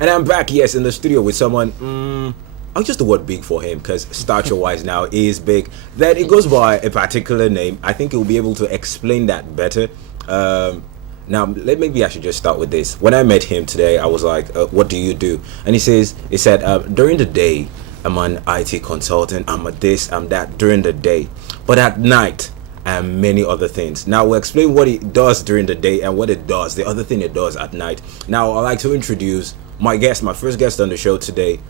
And I'm back, yes, in the studio with someone. I'll use the word big for him because stature-wise now is big. Then it goes by a particular name. I think he'll be able to explain that better. Now, maybe I should just start with this. When I met him today, I was like, "What do you do?" And he said, during the day, I'm an IT consultant. I'm a this, I'm that during the day, but at night, and many other things. Now we'll explain what it does during the day and what it does, the other thing it does at night. Now I'd like to introduce my first guest on the show today,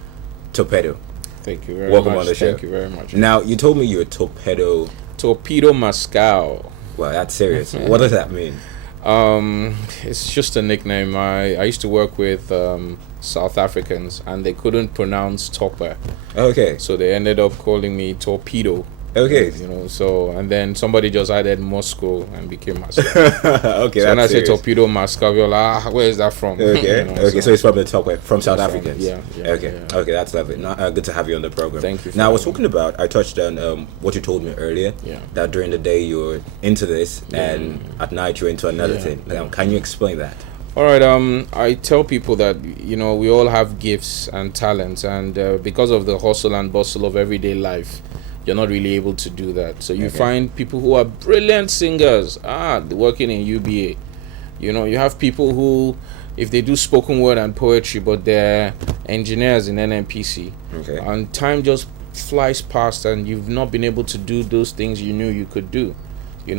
Torpedo. Thank you very Welcome much. on the show. Thank you very much. Now you told me you're Torpedo. Torpedo Mascow. Well, that's serious. What does that mean? It's just a nickname. I used to work with South Africans and they couldn't pronounce Tope. Okay. So they ended up calling me Torpedo. Okay. So and then somebody just added Mascow and became Mascow. Okay. So when I say serious. Torpedo Mascow, you're like, where is that from? Okay. So it's from the top, from South Africans. Yeah. Okay. Yeah. Okay, that's lovely. Good to have you on the program. Thank you. Now I was talking about. I touched on what you told me earlier. Yeah. That during the day you're into this, and at night you're into another thing. Now, can you explain that? All right. I tell people that we all have gifts and talents, and because of the hustle and bustle of everyday life, you're not really able to do that. So you find people who are brilliant singers, working in UBA. You have people who, if they do spoken word and poetry, but they're engineers in NNPC. Okay. And time just flies past, and you've not been able to do those things you knew you could do.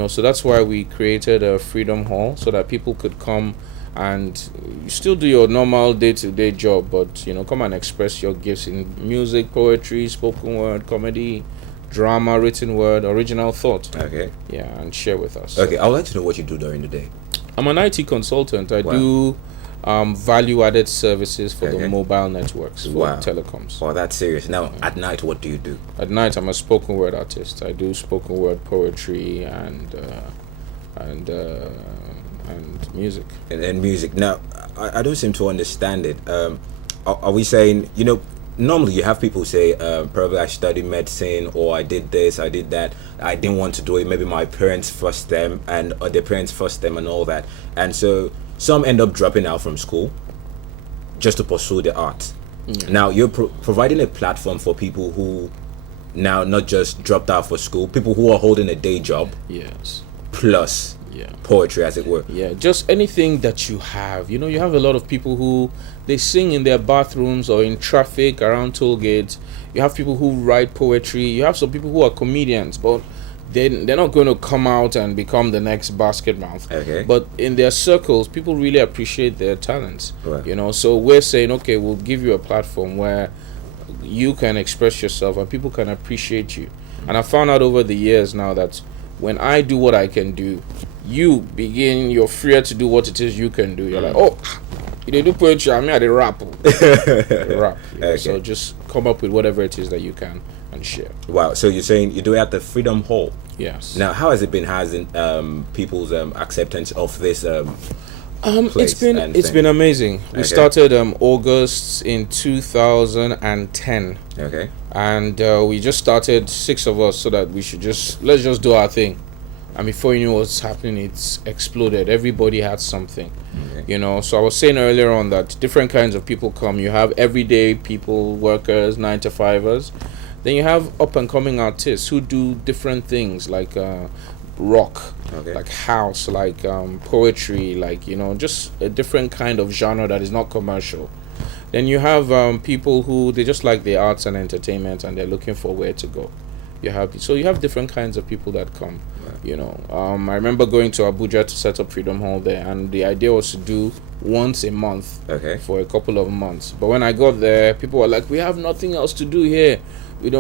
So that's why we created a Freedom Hall so that people could come and you still do your normal day-to-day job, but come and express your gifts in music, poetry, spoken word, comedy, drama, written word, original thought. Okay. Yeah, and share with us. Okay, I would like to know what you do during the day. I'm an IT consultant. I do value-added services for the mobile networks for telecoms. Wow, that's serious. Now, at night, what do you do? At night, I'm a spoken word artist. I do spoken word poetry and music. And music. Now, I don't seem to understand it. Are we saying, normally you have people say, probably I studied medicine, or I did this, I did that. I didn't want to do it. Maybe my parents forced them, or their parents forced them, and all that. And so some end up dropping out from school just to pursue the arts. Now you're providing a platform for people who now not just dropped out for school, people who are holding a day job. Yes. Plus poetry, as it were. Yeah, just anything that you have. You have a lot of people who they sing in their bathrooms or in traffic around toll gates. You have people who write poetry. You have some people who are comedians, but they're not going to come out and become the next basketmouth. Okay. But in their circles, people really appreciate their talents. Right. So we're saying, okay, we'll give you a platform where you can express yourself and people can appreciate you. And I found out over the years now that when I do what I can do, you're freer to do what it is you can do. You're like, you do poetry, I did rap. Rap. Okay. So just come up with whatever it is that you can and share. Wow. So you're saying you do it at the Freedom Hall? Yes. Now, how has it been? People's acceptance of this place? It's been amazing. We started August in 2010. Okay. And we just started 6 of us so that we should let's just do our thing. And before you know what's happening, it's exploded. Everybody had something. Okay. So I was saying earlier on that different kinds of people come. You have everyday people, workers, 9-to-5ers. Then you have up and coming artists who do different things like rock, like house, like poetry, like just a different kind of genre that is not commercial. Then you have people who they just like the arts and entertainment and they're looking for where to go. You have different kinds of people that come. I remember going to Abuja to set up Freedom Hall there, and the idea was to do once a month for a couple of months. But when I got there, people were like, we have nothing else to do here.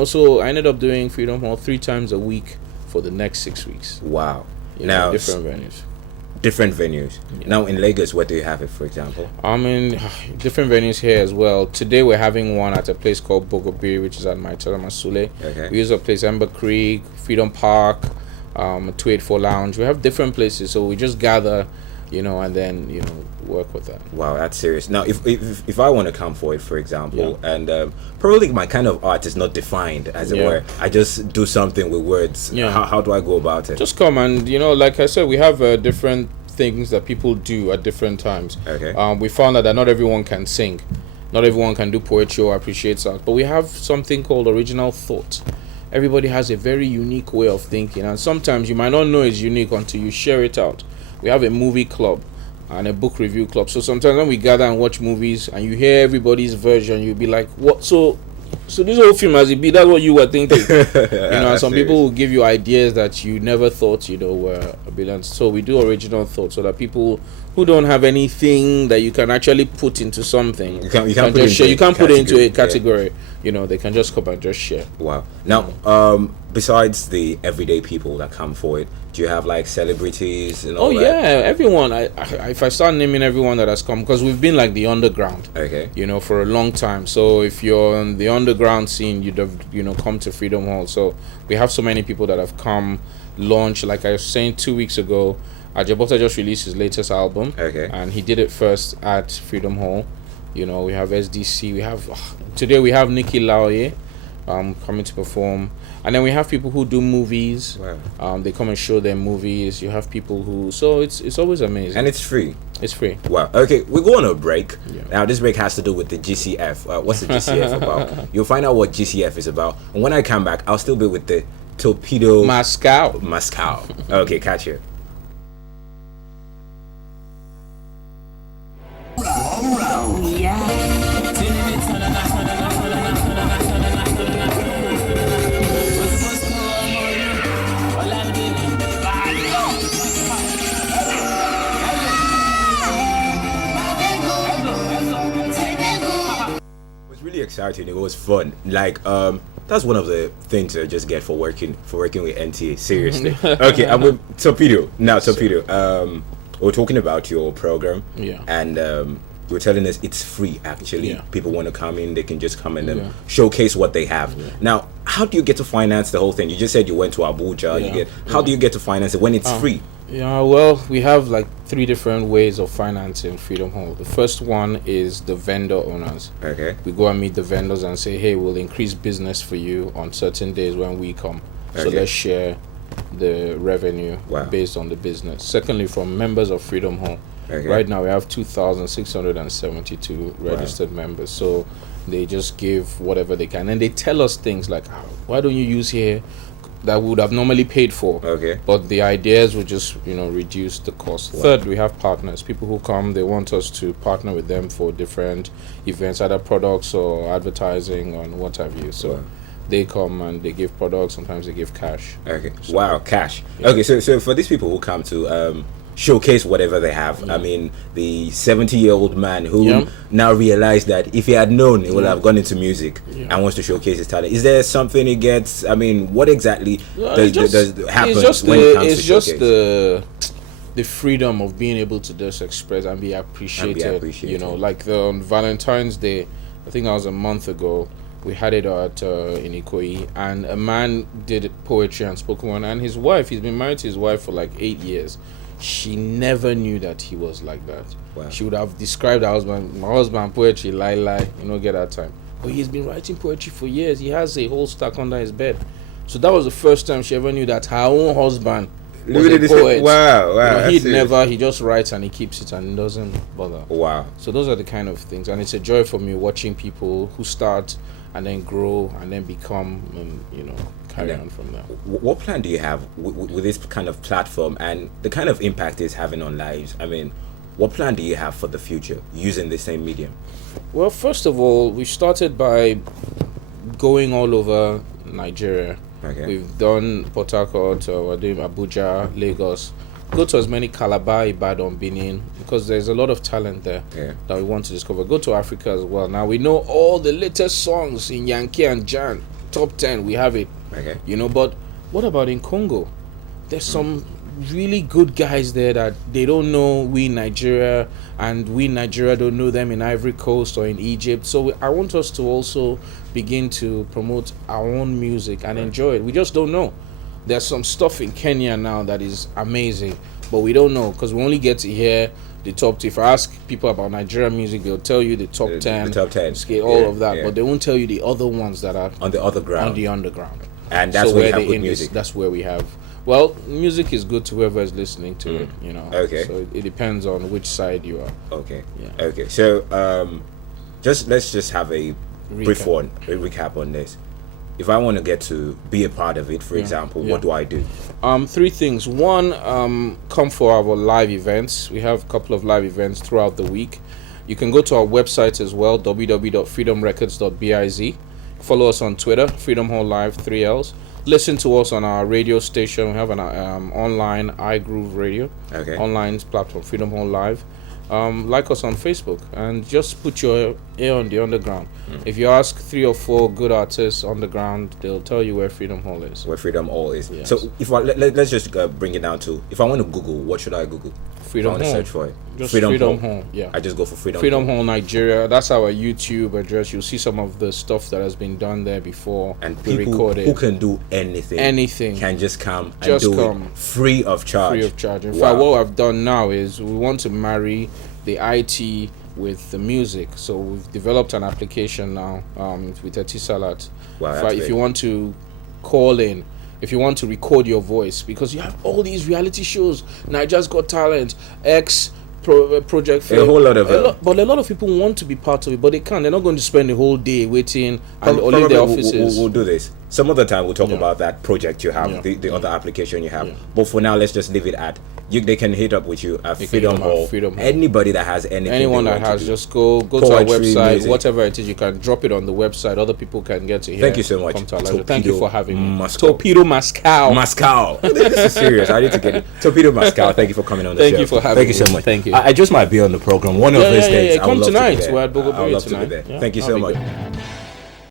So I ended up doing Freedom Hall 3 times a week for the next 6 weeks. Wow. Now, different venues. Different venues. Yeah. Now in Lagos, where do you have it, for example? I'm in different venues here as well. Today we're having one at a place called Bogobiri, which is at Maitela Masule. We use a place Ember Creek, Freedom Park, 284 Lounge. We have different places, so we just gather, and then work with that. Wow, that's serious. Now, if I want to come for it, for example, and probably my kind of art is not defined, as it were. I just do something with words. How do I go about it? Just come and like I said, we have different things that people do at different times. Okay. We found out that not everyone can sing. Not everyone can do poetry or appreciates art, but we have something called original thought. Everybody has a very unique way of thinking, and sometimes you might not know it's unique until you share it out. We have a movie club and a book review club. So sometimes when we gather and watch movies and you hear everybody's version, you'll be like, what? So this whole film has it be? That's what you were thinking. And some people will give you ideas that you never thought, were brilliant. So we do original thought so that people who don't have anything that you can actually put into something, you can't put it into a category. They can just come and just share. Wow. Now, besides the everyday people that come for it, do you have like celebrities and all that? Yeah, everyone. If I start naming everyone that has come, because we've been like the underground, okay, for a long time. So if you're on the underground scene, you'd have come to Freedom Hall. So we have so many people that have come, launched. Like I was saying 2 weeks ago, Ajabota just released his latest album, okay, and he did it first at Freedom Hall. We have SDC. We have today we have Nikki Laoye coming to perform. And then we have people who do movies. Wow. They come and show their movies. You have people who... So it's always amazing. And it's free. It's free. Wow. Okay, we're going on a break. Yeah. Now, this break has to do with the GCF. What's the GCF about? You'll find out what GCF is about. And when I come back, I'll still be with the Torpedo... Mascow. Okay, catch you. Yeah. Really exciting. It was fun. Like that's one of the things I just get for working with NTA. Seriously. Okay, I'm with Torpedo now. Torpedo, we're talking about your program. Yeah. And you were telling us it's free. Actually, yeah. People want to come in, they can just come in and showcase what they have. Yeah. Now, how do you get to finance the whole thing? You just said you went to Abuja. Yeah. How do you get to finance it when it's free? Yeah, well, we have like 3 different ways of financing Freedom Hall. The first one is the vendor owners. Okay. We go and meet the vendors and say, hey, we'll increase business for you on certain days when we come. So let's share the revenue based on the business. Secondly, from members of Freedom Hall. Okay. Right now we have 2,672 registered members. So they just give whatever they can. And they tell us things like, why don't you use here? That we would have normally paid for. Okay. But the ideas would just, reduce the cost. Wow. Third, we have partners. People who come, they want us to partner with them for different events, either products or advertising and what have you. So they come and they give products, sometimes they give cash. Okay. So, wow, cash. Yeah. Okay, so for these people who come to showcase whatever they have. I mean, the 70-year-old man who now realized that if he had known, he would have gone into music and wants to showcase his talent. Is there something he gets? I mean, what exactly does happen when it comes to showcase? It's just the freedom of being able to just express and be appreciated. Like on Valentine's Day, I think that was a month ago. We had it at in Ikoyi, and a man did poetry and spoken word, and his wife, he's been married to his wife for like 8 years. She never knew that he was like that. Wow. She would have described my husband poetry, lie, get that time. But he's been writing poetry for years. He has a whole stack under his bed. So that was the first time she ever knew that her own husband was a poet. Wow. He just writes and he keeps it and doesn't bother. Wow. So those are the kind of things. And it's a joy for me watching people who start and then grow and then become, carry on from there. What plan do you have with this kind of platform and the kind of impact it's having on lives? I mean, what plan do you have for the future using the same medium? Well, first of all, we started by going all over Nigeria. Okay. We've done Port Harcourt, we're doing Abuja, Lagos. Go to as many Calabar, Ibadan, Benin, because there's a lot of talent there that we want to discover. Go to Africa as well. Now we know all the latest songs in Yankee and Jan, top 10, we have it. Okay. But what about in Congo? There's some really good guys there that they don't know we in Nigeria, and we in Nigeria don't know them in Ivory Coast or in Egypt. So I want us to also begin to promote our own music and enjoy it. We just don't know. There's some stuff in Kenya now that is amazing, but we don't know because we only get to hear the top 2. If I ask people about Nigerian music, they'll tell you the top 10, the top 10, all of that, but they won't tell you the other ones that are on the underground. And that's where you have good music. That's where we have. Well, music is good to whoever is listening to it. Okay. So it depends on which side you are. Okay. Yeah. Okay. So let's just have a brief one, a recap on this. If I want to get to be a part of it, for example, what do I do? 3 things. One, come for our live events. We have a couple of live events throughout the week. You can go to our website as well, www.freedomrecords.biz. Follow us on Twitter, Freedom Hall Live, 3 Ls. Listen to us on our radio station. We have an online iGroove radio, online platform, Freedom Hall Live. Like us on Facebook and just put your ear on the underground. If you ask 3 or 4 good artists on the ground, they'll tell you where Freedom Hall is. Where Freedom Hall is. Yes. So if let's just bring it down to, if I want to Google, what should I Google? Freedom Hall. Search for it. Just Freedom Hall. Yeah. I just go for Freedom Hall Nigeria. That's our YouTube address. You'll see some of the stuff that has been done there before. And people who can do anything can just come and do it free of charge. Free of charge. In fact, what I've done now is we want to marry the IT with the music. So we've developed an application now with Etisalat. Wow, if you want to call in, if you want to record your voice, because you have all these reality shows, Nigeria's Got Talent, Project Fame, a whole lot of them. But a lot of people want to be part of it, but they can't. They're not going to spend the whole day waiting and leave their offices. We'll do this. Some other time we'll talk about that project you have, the other application you have. But for now, let's just leave it at they can hit up with you at Freedom Hall. Anybody that has anyone that has, just go to our website, music. Whatever it is, you can drop it on the website. Other people can get to hear. Thank you so much. Thank you for having me. Mascow. Torpedo Mascow. This is serious. I need to get it. Torpedo Mascow. Thank you for coming on the show. Thank you for having me. Thank you so much. Thank you. I just might be on the program one of these days. Come tonight. We're at I'll love to be there. Thank you so much.